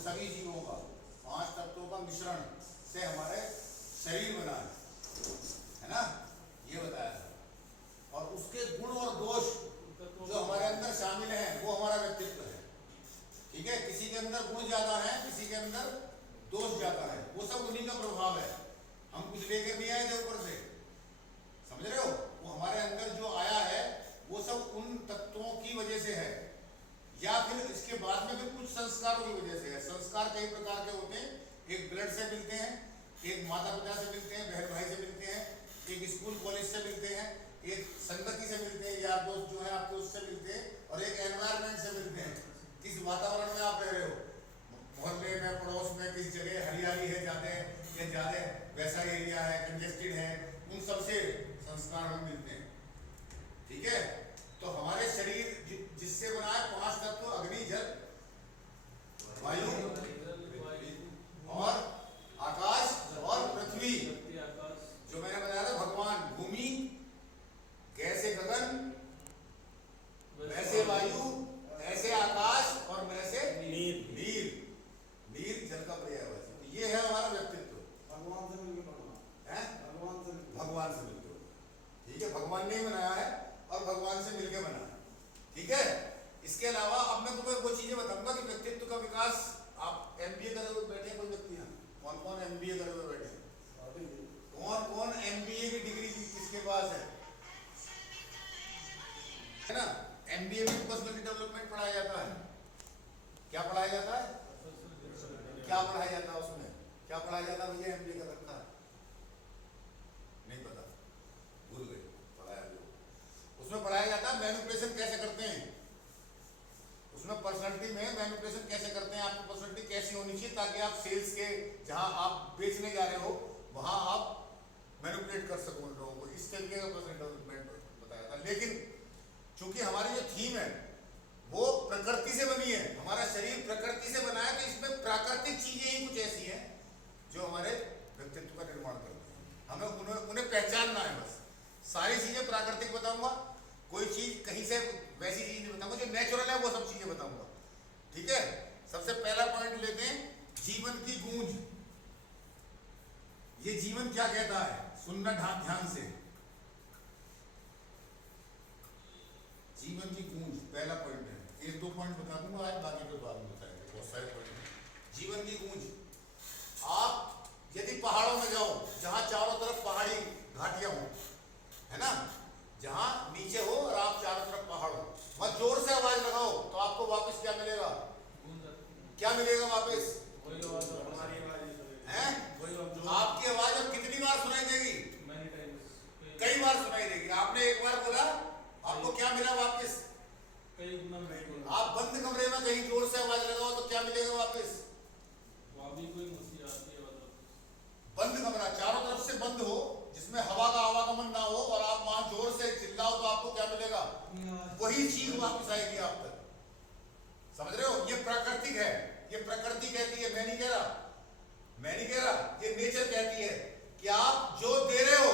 सभी जीवों का 5 तत्वों का मिश्रण से हमारे शरीर बना है ना, ये बताया था। और उसके गुण और दोष जो हमारे अंदर शामिल हैं वो हमारा व्यक्तित्व है। ठीक है, किसी के अंदर गुण ज्यादा है, किसी के अंदर दोष ज्यादा है, वो सब उन्हीं का प्रभाव है। हम कुछ लेकर नहीं आए थे ऊपर से, समझ रहे हो? वो हमारे अंदर जो आया है वो सब उन तत्वों की वजह से है, या फिर इसके बाद में फिर कुछ संस्कारों की वजह से है। संस्कार कई प्रकार के होते हैं, एक ब्लड से मिलते हैं, एक माता पिता से मिलते हैं, बहन भाई से मिलते हैं, एक स्कूल कॉलेज से मिलते हैं, एक संगति से मिलते हैं, यार दोस्त जो है आपके उससे मिलते हैं, और एक एनवायरनमेंट से मिलते हैं। किस वातावरण में आप रह रहे हो, मोहल्ले में, पड़ोस में, किस जगह हरियाली है ज्यादा या ज्यादा वैसा एरिया है, कंजेस्टेड है, उन सबसे संस्कार हमें मिलते हैं। ठीक है, तो हमारे शरीर जिससे बना है 5 तत्व, अग्नि, जल, वायु और आकाश और पृथ्वी। जो मैंने बताया था, भगवान भूमि, कैसे गगन, वैसे वायु, ऐसे आकाश और वैसे नीर। नीर जल का पर्यायवाची। तो ये है हमारा व्यक्तित्व। भगवान से मिलकर बना है, भगवान से मिलकर। ठीक है, भगवान ने ही बनाया है और भगवान से मिलकर बना है। ठीक है, इसके अलावा अब मैं तुम्हें वो चीजें बताऊंगा कि व्यक्तित्व का विकास। आप एमबीए करे हुए बैठे कोई व्यक्ति हैं? कौन कौन एमबीए करे हुए बैठे? कौन कौन एमबीए की डिग्री किसके पास है ना? एमबीए में पर्सनालिटी डेवलपमेंट पढ़ाया जाता है। क्या पढ़ाया जाता है? क्या पढ़ाया जाता है उसमें? क्या पढ़ाया जाता है भैया? एमबीए का रखा है, नहीं पता, भूल गए, पढ़ाया जो उसमें पढ़ाया जाता है मैनिपुलेशन कैसे करते हैं। उसमें पर्सनालिटी में मैनिपुलेशन कैसे करते हैं, आपकी पर्सनालिटी कैसी होनी चाहिए ताकि आप सेल्स के जहां आप बेचने जा रहे हो वहां आप मैनिपुलेट कर सको उन लोगों को। इस तरीके का पर्सनालिटी डेवलपमेंट बताया था। लेकिन चूंकि हमारी जो थीम है वो प्रकृति से बनी है, हमारा शरीर प्रकृति से बना है, तो इसमें प्राकृतिक चीजें ही कुछ ऐसी हैं जो हमारे व्यक्तित्व का निर्माण करती हैं। हमें उन्हें पहचानना है बस। सारी चीजें प्राकृतिक बताऊंगा, कोई चीज कहीं से वैसी चीज नहीं बताऊंगा, जो नेचुरल है वो सब चीजें बताऊंगा। ठीक है, सबसे पहला पॉइंट लेते हैं, जीवन की गूंज। ये जीवन क्या कहता है, सुनना ध्यान से। जीवन की गूंज पहला पॉइंट है। 1-2 पॉइंट बता दूंगा आज, बाकी तो बाद में बताएंगे, बहुत सारे पॉइंट हैं। जीवन की गूंज, आप यदि पहाड़ों में जाओ जहां चारों तरफ पहाड़ी घाटियां हो, है ना, जहां नीचे हो और आप चारों तरफ पहाड़ हो, मत जोर से आवाज लगाओ तो आपको वापस क्या मिलेगा? क्या मिलेगा वापस? हैं? आपकी आवाज अब कितनी बार सुनाई देगी? कई बार सुनाई देगी। आपने एक बार बोला, आपको क्या मिला वापस? कई गुना नहीं बोला। आप बंद कमरे में कहीं जोर से आवाज लगाओ तो क्या मिलेगा वापस? बंद कमरा, चारों तरफ से बंद हो, जिसमें हवा का आवागमन ना हो, और आप वहां जोर से चिल्लाओ तो आपको क्या मिलेगा? वही चीज वापस आएगी आप तक। समझ रहे हो? ये प्राकृतिक है, ये प्रकृति कहती है, मैं नहीं कह रहा, ये नेचर कहती है कि आप जो दे रहे हो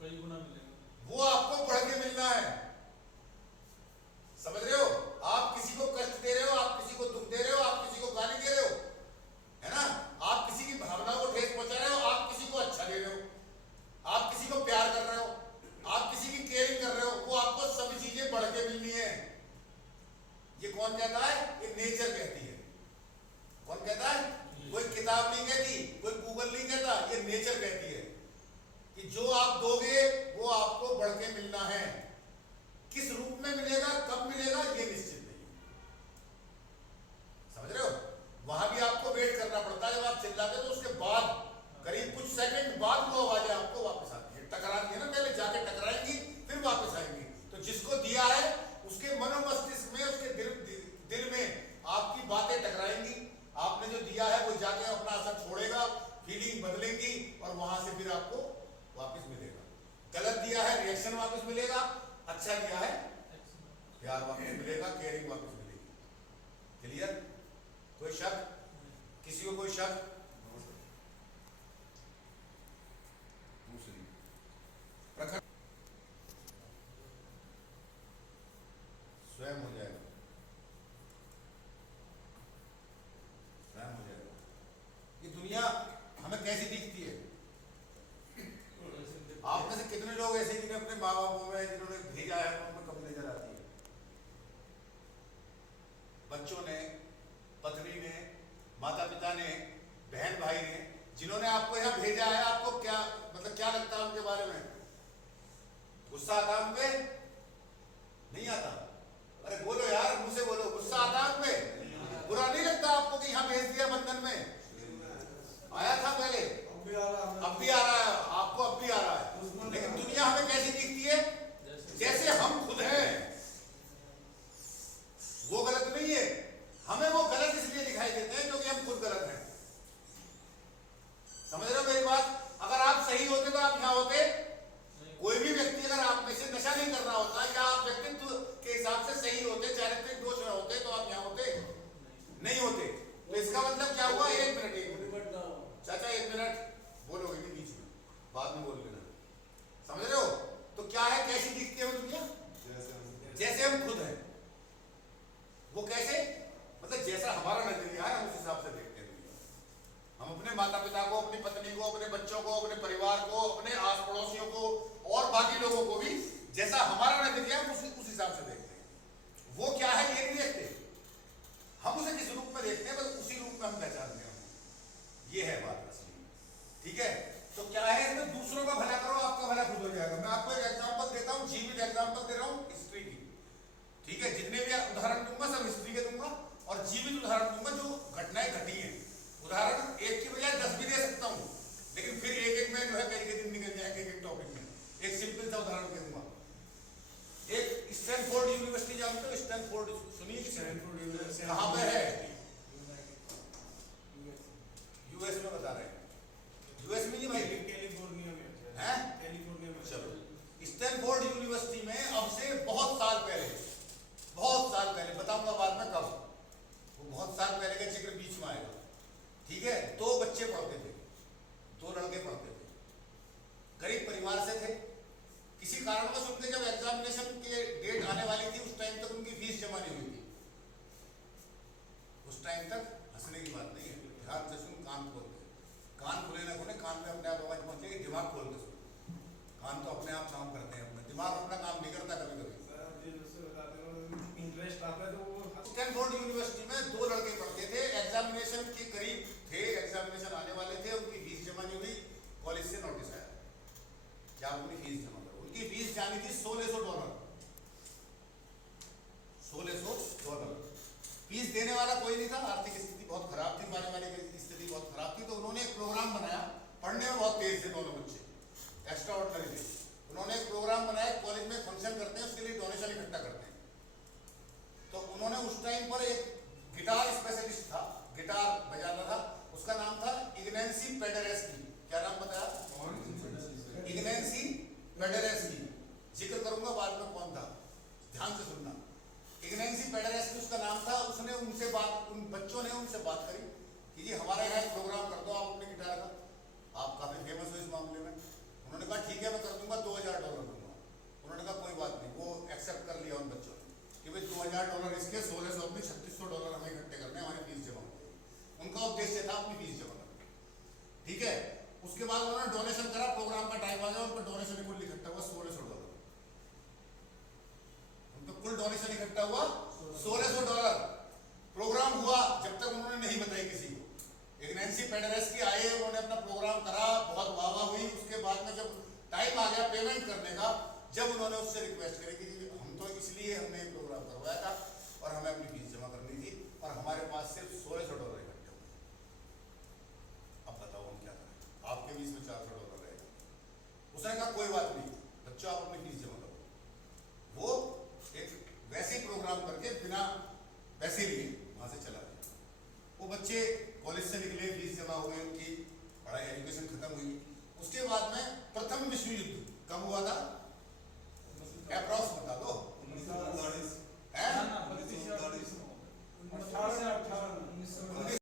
कई गुना मिलेगा, वो आपको बढ़ के मिलना है। समझ रहे हो? आप किसी को कष्ट दे रहे हो, आप किसी को दुख दे रहे हो, आप किसी को गाली दे रहे हो, है ना, आप किसी की भावनाओं को ठेस पहुंचा रहे हो, आप किसी को अच्छा दे रहे हो, आप किसी को प्यार कर रहे हो, आप किसी की केयरिंग कर रहे हो, वो आपको सभी चीजें बढ़ के मिलनी है। ये कौन कहता है? ये नेचर कहती है। कौन कहता है? कोई किताब नहीं कहती, कोई गूगल नहीं कहता, ये नेचर कहती है कि जो आप दोगे वो आपको बढ़ के मिलना है। किस रूप में मिलेगा, कब मिलेगा, ये निश्चित नहीं। समझ रहे हो? वहां भी आपको वेट करना पड़ता है। जब आप चिल्लाते तो उसके बाद करीब कुछ सेकंड बाद वो आवाजें आपको वापस आती है। टकराती है ना, पहले जाके टकराएंगी फिर वापस आएंगी। तो जिसको दिया है उसके मनोमस्तिष्क में, उसके दिल में आपकी बातें टकराएंगी। आपने जो दिया है वो जाके अपना असर छोड़ेगा, फीलिंग बदलेंगी और वहां से फिर आपको वापस मिलेगा। गलत दिया है, रिएक्शन वापस मिलेगा। अच्छा दिया है, प्यार वापस मिलेगा, केयरिंग वापस मिलेगी। क्लियर? कोई शक? किसी को कोई शक? दूसरी प्रखर स्वयं हो जाएगा। हमें कैसी दिखती है? आप में से कितने लोग ऐसे जिन्हें अपने माँ बापों में जिन्होंने भेजा है उनमें कमी नजर आती है? बच्चों ने, पत्नी ने, माता पिता ने, बहन भाई ने, जिन्होंने आपको यहाँ भेजा है, आपको क्या मतलब क्या लगता है उनके बारे में? गुस्सा आता है उन पे? नहीं आता? अरे बोलो यार, मुझे बोलो, गुस्सा आता है उन पे? बुरा नहीं लगता आपको कि यहाँ भेज दिया बंधन में? आया था पहले, अब भी आ रहा है, आपको अब भी आ रहा है। लेकिन दुनिया हमें कैसी दिखती है? जैसे हम खुद हैं। वो गलत नहीं है, हमें वो गलत इसलिए दिखाई देते हैं क्योंकि हम खुद गलत हैं। समझ रहे हो मेरी बात? अगर आप सही होते तो आप यहाँ होते? कोई भी व्यक्ति अगर आप में से नशा नहीं कर रहा होता या आप व्यक्तित्व के हिसाब से सही होते, चारित्रिक दोष में होते, तो आप यहाँ होते? नहीं होते। तो इसका मतलब क्या हुआ? एक मिनट चाचा, एक मिनट बोलोगे नहीं बीच में, बाद में बोल लेना। समझ रहे हो? तो क्या है, कैसी दिखती है वो दुनिया? जैसे हम खुद हैं। वो कैसे? मतलब जैसा हमारा नजरिया है हम उस हिसाब से देखते हैं दुनिया। हम अपने माता पिता को, अपनी पत्नी को, अपने बच्चों को, अपने परिवार को, अपने आस पड़ोसियों को और बाकी लोगों को भी जैसा हमारा नजरिया है उस हिसाब से देखते हैं। वो क्या है ये नहीं देखते, हम उसे किस रूप में देखते हैं, बस उसी रूप में हम पहचानते हैं। ये है बात असली। ठीक है? तो क्या है इसमें? दूसरों का भला करो, आपका भला खुद हो जाएगा। मैं आपको एक एग्जांपल देता हूं, जीवित एग्जांपल दे रहा हूं हिस्ट्री की। ठीक है? जितने भी उदाहरण दूंगा सब हिस्ट्री के दूंगा और जीवित उदाहरण दूंगा जो घटनाएं घटी हैं। उदाहरण एक की बजाय 10 भी दे सकता हूं, लेकिन फिर एक में जो है कई दिन निकल जाएंगे एक टॉपिक में। एक सिंपल सा उदाहरण दे दूंगा। एक स्टैनफोर्ड यूनिवर्सिटी जानते हो? स्टैनफोर्ड सुनिए, कहां पे है? यूएस में बता रहे हैं। यूएस में नहीं भाई, कैलिफोर्निया में है? कैलिफोर्निया में। चलो, स्टैनफोर्ड यूनिवर्सिटी में अब से बहुत साल पहले बताऊंगा बाद में कब, वो बहुत साल पहले का जिक्र बीच में आएगा। ठीक है? 2 बच्चे पढ़ते थे, 2 लड़के पढ़ते थे, गरीब परिवार से थे। किसी कारणवश उनके जब एग्जामिनेशन के डेट आने वाली थी उस टाइम तक उनकी फीस जमा नहीं हुई थी। उस टाइम तक, हंसने की बात नहीं है, ध्यान से सुन, कान खोल के, कान खुले ना खुले, कान में अपने आप आवाज पहुंचेगी, दिमाग खोल के सुन। कान तो अपने आप काम करते हैं, अपना दिमाग अपना काम नहीं करता कभी कभी। इंटरेस्ट आता है तो वो। स्टैनफोर्ड यूनिवर्सिटी में 2 लड़के पढ़ते थे, एग्जामिनेशन के करीब थे, एग्जामिनेशन आने वाले थे, उनकी फीस जमा नहीं हुई। कॉलेज से नोटिस आया कि आप अपनी फीस जमा करो। उनकी फीस जानी थी $1600। $1600 फीस देने वाला कोई नहीं था। आर्थिक स्थिति बहुत खराब थी, पारिवारिक स्थिति बहुत खराब थी। तो उन्होंने एक प्रोग्राम बनाया, पढ़ने में बहुत तेज थे दोनों बच्चे, एक्स्ट्रा ऑर्डिनरी थे। उन्होंने एक प्रोग्राम बनाया, कॉलेज में फंक्शन करते हैं उसके लिए डोनेशन इकट्ठा करते हैं। तो उन्होंने उस टाइम पर एक गिटार स्पेशलिस्ट था, गिटार बजाता था, उसका नाम था इग्नेसी पेडेरेस्की। क्या नाम बताया? इग्नेसी पेडेरेस्की। जिक्र करूंगा बाद में कौन था, ध्यान से सुनना। इग्नेसी पेडेरेस्की उसका नाम था। उसने उनसे बात, उन बच्चों ने उनसे बात करी कि जी हमारे यहाँ एक प्रोग्राम कर दो आप अपने गिटार का, आप काफी फेमस हो इस मामले में। उन्होंने कहा ठीक है मैं कर दूंगा, $2000 दूंगा। उन्होंने कहा कोई बात नहीं, वो एक्सेप्ट कर लिया उन बच्चों ने कि भाई $2000 इसके, 1600 अपने, $3600 हमें इकट्ठे करने, हमारी फीस जमा हो गई। उनका उद्देश्य था अपनी फीस जमा करना। ठीक है? उसके बाद उन्होंने डोनेशन करा, प्रोग्राम का टाइम आ गया, उनका डोनेशन कुल इकट्ठा हुआ $1600। उनका कुल डोनेशन इकट्ठा हुआ $1600। प्रोग्राम हुआ, जब तक उन्होंने नहीं बताई किसी को। इग्नेसी पेडेरेस्की आए, उन्होंने अपना प्रोग्राम करा, बहुत वाहवाही हुई। उसके बाद में जब टाइम आ गया पेमेंट करने का, जब उन्होंने उससे रिक्वेस्ट करी कि हम तो इसलिए हमने ये प्रोग्राम करवाया था और हमें अपनी फीस जमा करनी थी और हमारे पास सिर्फ $1600 इकट्ठे हुए, अब बताओ हम क्या करें? आपके भी इसमें $400 रहेगा। उसने कहा कोई बात नहीं बच्चों, आप अपनी फीस जमा करो। वो एक वैसे प्रोग्राम करके बिना पैसे लिए वहां से चला गया। वो बच्चे कॉलेज से निकले, फीस जमा हो गई, उनकी पढ़ाई एजुकेशन खत्म हुई। उसके बाद में प्रथम विश्व युद्ध कब हुआ था? अप्रॉक्स बता दो। 1948। है? 1948।